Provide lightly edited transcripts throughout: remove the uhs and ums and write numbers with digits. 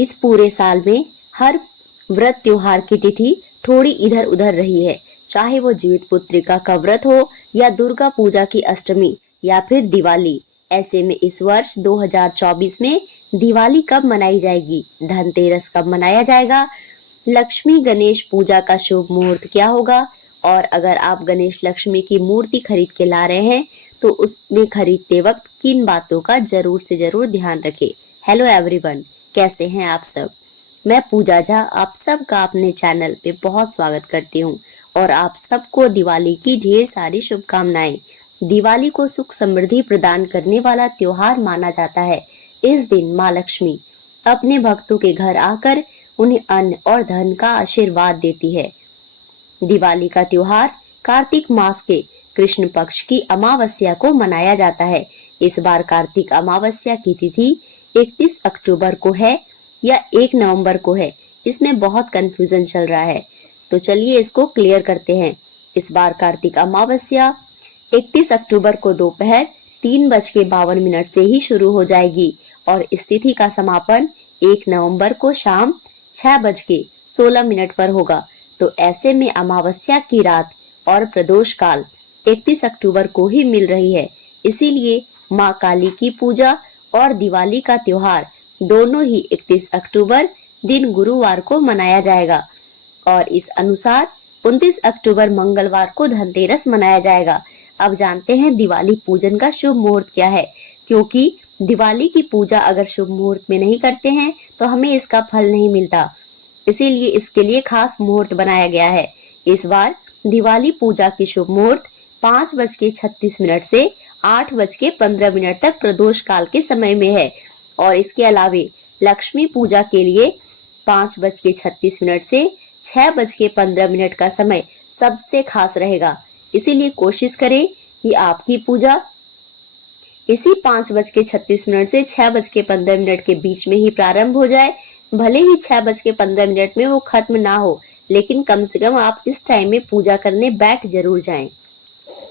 इस पूरे साल में हर व्रत त्योहार की तिथि थोड़ी इधर उधर रही है, चाहे वो जीवित पुत्रिका का व्रत हो या दुर्गा पूजा की अष्टमी या फिर दिवाली। ऐसे में इस वर्ष 2024 में दिवाली कब मनाई जाएगी, धनतेरस कब मनाया जाएगा, लक्ष्मी गणेश पूजा का शुभ मुहूर्त क्या होगा, और अगर आप गणेश लक्ष्मी की मूर्ति खरीद के ला रहे हैं तो उसमें खरीदते वक्त किन बातों का जरूर से जरूर ध्यान रखें। हेलो एवरीवन, कैसे हैं आप सब। मैं पूजा झा आप सबका अपने चैनल पे बहुत स्वागत करती हूँ और आप सबको दिवाली की ढेर सारी शुभकामनाएं। दिवाली को सुख समृद्धि प्रदान करने वाला त्योहार माना जाता है। इस दिन माँ लक्ष्मी अपने भक्तों के घर आकर उन्हें अन्न और धन का आशीर्वाद देती है। दिवाली का त्योहार कार्तिक मास के कृष्ण पक्ष की अमावस्या को मनाया जाता है। इस बार कार्तिक अमावस्या की तिथि 31 अक्टूबर को है या 1 नवंबर को है, इसमें बहुत कंफ्यूजन चल रहा है, तो चलिए इसको क्लियर करते हैं। इस बार कार्तिक अमावस्या 31 अक्टूबर को दोपहर 3:52 से ही शुरू हो जाएगी और इस तिथि का समापन 1 नवंबर को शाम 6:16 पर होगा। तो ऐसे में अमावस्या की रात और प्रदोष काल 31 अक्टूबर को ही मिल रही है, इसीलिए माँ काली की पूजा और दिवाली का त्योहार दोनों ही 31 अक्टूबर दिन गुरुवार को मनाया जाएगा और इस अनुसार 29 अक्टूबर मंगलवार को धनतेरस मनाया जाएगा। अब जानते हैं दिवाली पूजन का शुभ मुहूर्त क्या है, क्योंकि दिवाली की पूजा अगर शुभ मुहूर्त में नहीं करते हैं तो हमें इसका फल नहीं मिलता, इसीलिए इसके लिए खास मुहूर्त बनाया गया है। इस बार दिवाली पूजा की शुभ मुहूर्त 5:36 से 8:15 तक प्रदोष काल के समय में है और इसके अलावे लक्ष्मी पूजा के लिए 5:36 से 6:15 का समय सबसे खास रहेगा। इसीलिए कोशिश करें कि आपकी पूजा इसी 5:36 से 6:15 के बीच में ही प्रारंभ हो जाए। भले ही 6:15 में वो खत्म ना हो, लेकिन कम से कम आप इस टाइम में पूजा करने बैठ जरूर जाएं।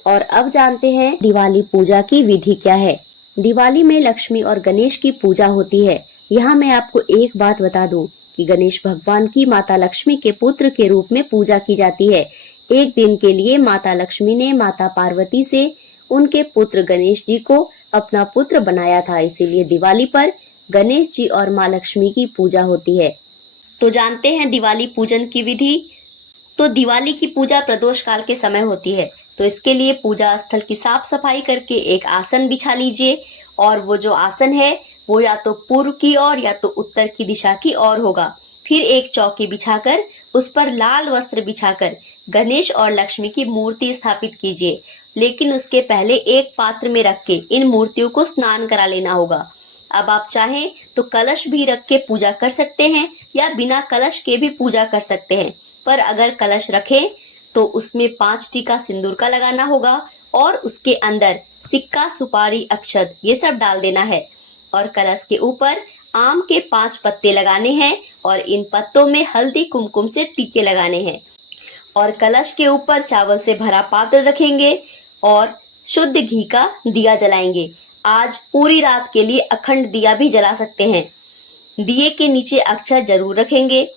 और अब जानते हैं दिवाली पूजा की विधि क्या है। दिवाली में लक्ष्मी और गणेश की पूजा होती है। यहाँ मैं आपको एक बात बता दूं कि गणेश भगवान की माता लक्ष्मी के पुत्र के रूप में पूजा की जाती है। एक दिन के लिए माता लक्ष्मी ने माता पार्वती से उनके पुत्र गणेश जी को अपना पुत्र बनाया था, इसीलिए दिवाली पर गणेश जी और माँ लक्ष्मी की पूजा होती है। तो जानते हैं दिवाली पूजन की विधि। तो दिवाली की पूजा प्रदोष काल के समय होती है, तो इसके लिए पूजा स्थल की साफ सफाई करके एक आसन बिछा लीजिए और वो जो आसन है वो या तो पूर्व की ओर या तो उत्तर की दिशा की ओर होगा। फिर एक चौकी बिछाकर उस पर लाल वस्त्र बिछाकर गणेश और लक्ष्मी की मूर्ति स्थापित कीजिए, लेकिन उसके पहले एक पात्र में रख के इन मूर्तियों को स्नान करा लेना होगा। अब आप चाहें तो कलश भी रख के पूजा कर सकते हैं या बिना कलश के भी पूजा कर सकते हैं, पर अगर कलश रखें तो उसमें 5 टीका सिंदूर का लगाना होगा और उसके अंदर सिक्का, सुपारी, अक्षत ये सब डाल देना है और कलश के ऊपर आम के 5 पत्ते लगाने हैं और इन पत्तों में हल्दी कुमकुम से टीके लगाने हैं और कलश के ऊपर चावल से भरा पात्र रखेंगे और शुद्ध घी का दिया जलाएंगे। आज पूरी रात के लिए अखंड दिया भी जला सकते हैं। दिए के नीचे अक्षत जरूर रखेंगे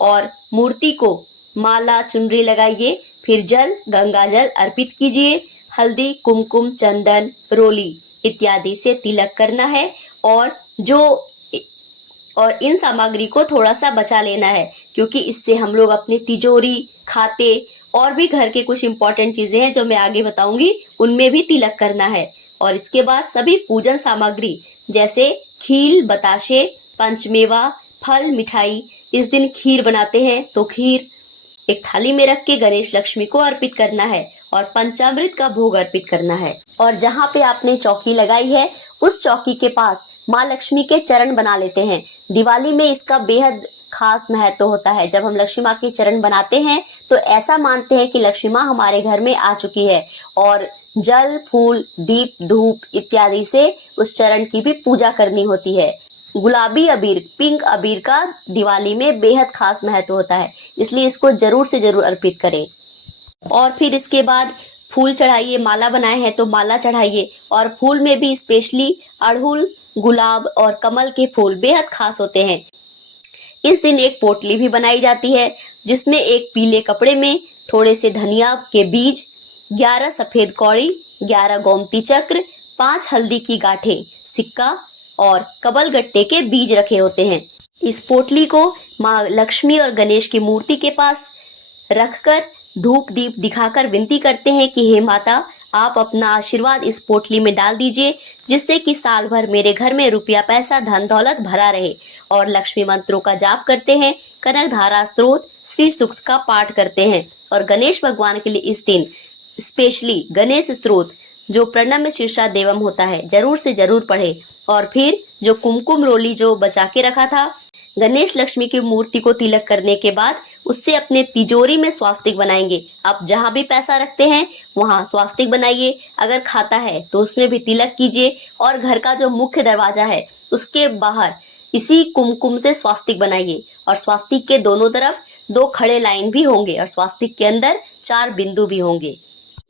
और मूर्ति को माला चुनरी लगाइए। फिर जल, गंगा जल अर्पित कीजिए। हल्दी, कुमकुम, चंदन, रोली इत्यादि से तिलक करना है और इन सामग्री को थोड़ा सा बचा लेना है, क्योंकि इससे हम लोग अपने तिजोरी, खाते और भी घर के कुछ इंपॉर्टेंट चीजें हैं जो मैं आगे बताऊंगी, उनमें भी तिलक करना है। और इसके बाद सभी पूजन सामग्री जैसे खील, बताशे, पंचमेवा, फल, मिठाई, इस दिन खीर बनाते हैं तो खीर एक थाली में रख के गणेश लक्ष्मी को अर्पित करना है और पंचामृत का भोग अर्पित करना है। और जहाँ पे आपने चौकी लगाई है उस चौकी के पास माँ लक्ष्मी के चरण बना लेते हैं। दिवाली में इसका बेहद खास महत्व होता है। जब हम लक्ष्मी माँ के चरण बनाते हैं तो ऐसा मानते हैं कि लक्ष्मी माँ हमारे घर में आ चुकी है और जल, फूल, दीप, धूप इत्यादि से उस चरण की भी पूजा करनी होती है। गुलाबी अबीर, पिंक अबीर का दिवाली में बेहद खास महत्व होता है, इसलिए इसको जरूर से जरूर अर्पित करें। और फिर इसके बाद फूल चढ़ाइए। माला बनाए हैं तो माला चढ़ाइए और फूल में भी स्पेशली अड़हुल, गुलाब और कमल के फूल बेहद खास होते हैं। इस दिन एक पोटली भी बनाई जाती है जिसमें एक पीले कपड़े में थोड़े से धनिया के बीज, 11 सफेद कौड़ी, 11 गोमती चक्र, 5 हल्दी की गांठें, सिक्का और कबलगट्टे के बीज रखे होते हैं। इस पोटली को माँ लक्ष्मी और गणेश की मूर्ति के पास रखकर धूप दीप दिखाकर विनती करते हैं कि हे माता, आप अपना आशीर्वाद इस पोटली में डाल दीजिए, जिससे कि साल भर मेरे घर में रुपया पैसा धन दौलत भरा रहे। और लक्ष्मी मंत्रों का जाप करते हैं, कनक धारा स्त्रोत, श्री सूक्त का पाठ करते हैं और गणेश भगवान के लिए इस दिन स्पेशली गणेश स्त्रोत जो प्रणम्य शीर्षा देवम होता है जरूर से जरूर पढ़े। और फिर जो कुमकुम रोली जो बचा के रखा था, गणेश लक्ष्मी की मूर्ति को तिलक करने के बाद उससे अपने तिजोरी में स्वास्तिक बनाएंगे। आप जहाँ भी पैसा रखते हैं वहाँ स्वास्तिक बनाइए, अगर खाता है तो उसमें भी तिलक कीजिए और घर का जो मुख्य दरवाजा है उसके बाहर इसी कुमकुम से स्वास्तिक बनाइए। और स्वास्तिक के दोनों तरफ 2 खड़े लाइन भी होंगे और स्वास्तिक के अंदर 4 बिंदु भी होंगे।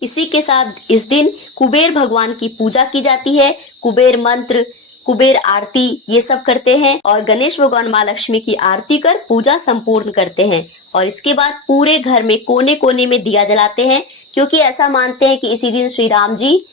इसी के साथ इस दिन कुबेर भगवान की पूजा की जाती है। कुबेर मंत्र, कुबेर आरती ये सब करते हैं और गणेश भगवान माँ लक्ष्मी की आरती कर पूजा संपूर्ण करते हैं। और इसके बाद पूरे घर में कोने कोने में दिया जलाते हैं, क्योंकि ऐसा मानते हैं कि इसी दिन श्री राम जी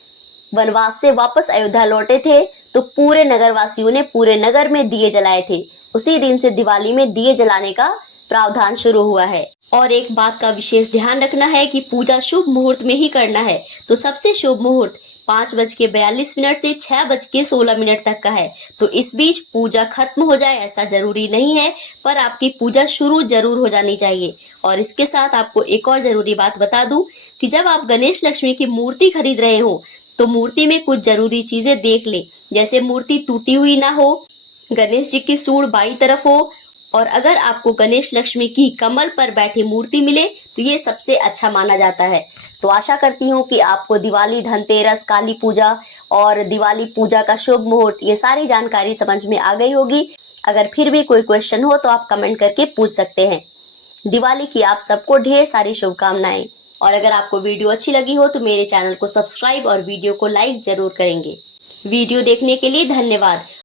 वनवास से वापस अयोध्या लौटे थे तो पूरे नगर वासियों ने पूरे नगर में दिए जलाए थे। उसी दिन से दिवाली में दिए जलाने का प्रावधान शुरू हुआ है। और एक बात का विशेष ध्यान रखना है कि पूजा शुभ मुहूर्त में ही करना है। तो सबसे शुभ मुहूर्त 5:42 से 6:16 तक का है। तो इस बीच पूजा खत्म हो जाए ऐसा जरूरी नहीं है, पर आपकी पूजा शुरू जरूर हो जानी चाहिए। और इसके साथ आपको एक और जरूरी बात बता दूं कि जब आप गणेश लक्ष्मी की मूर्ति खरीद रहे हो तो मूर्ति में कुछ जरूरी चीजें देख लें, जैसे मूर्ति टूटी हुई ना हो, गणेश जी की सूंड बाईं तरफ हो, और अगर आपको गणेश लक्ष्मी की कमल पर बैठी मूर्ति मिले तो ये सबसे अच्छा माना जाता है। तो आशा करती हूँ कि आपको दिवाली, धनतेरस, काली पूजा और दिवाली पूजा का शुभ मुहूर्त ये सारी जानकारी समझ में आ गई होगी। अगर फिर भी कोई क्वेश्चन हो तो आप कमेंट करके पूछ सकते हैं। दिवाली की आप सबको ढेर सारी शुभकामनाएं। और अगर आपको वीडियो अच्छी लगी हो तो मेरे चैनल को सब्सक्राइब और वीडियो को लाइक जरूर करेंगे। वीडियो देखने के लिए धन्यवाद।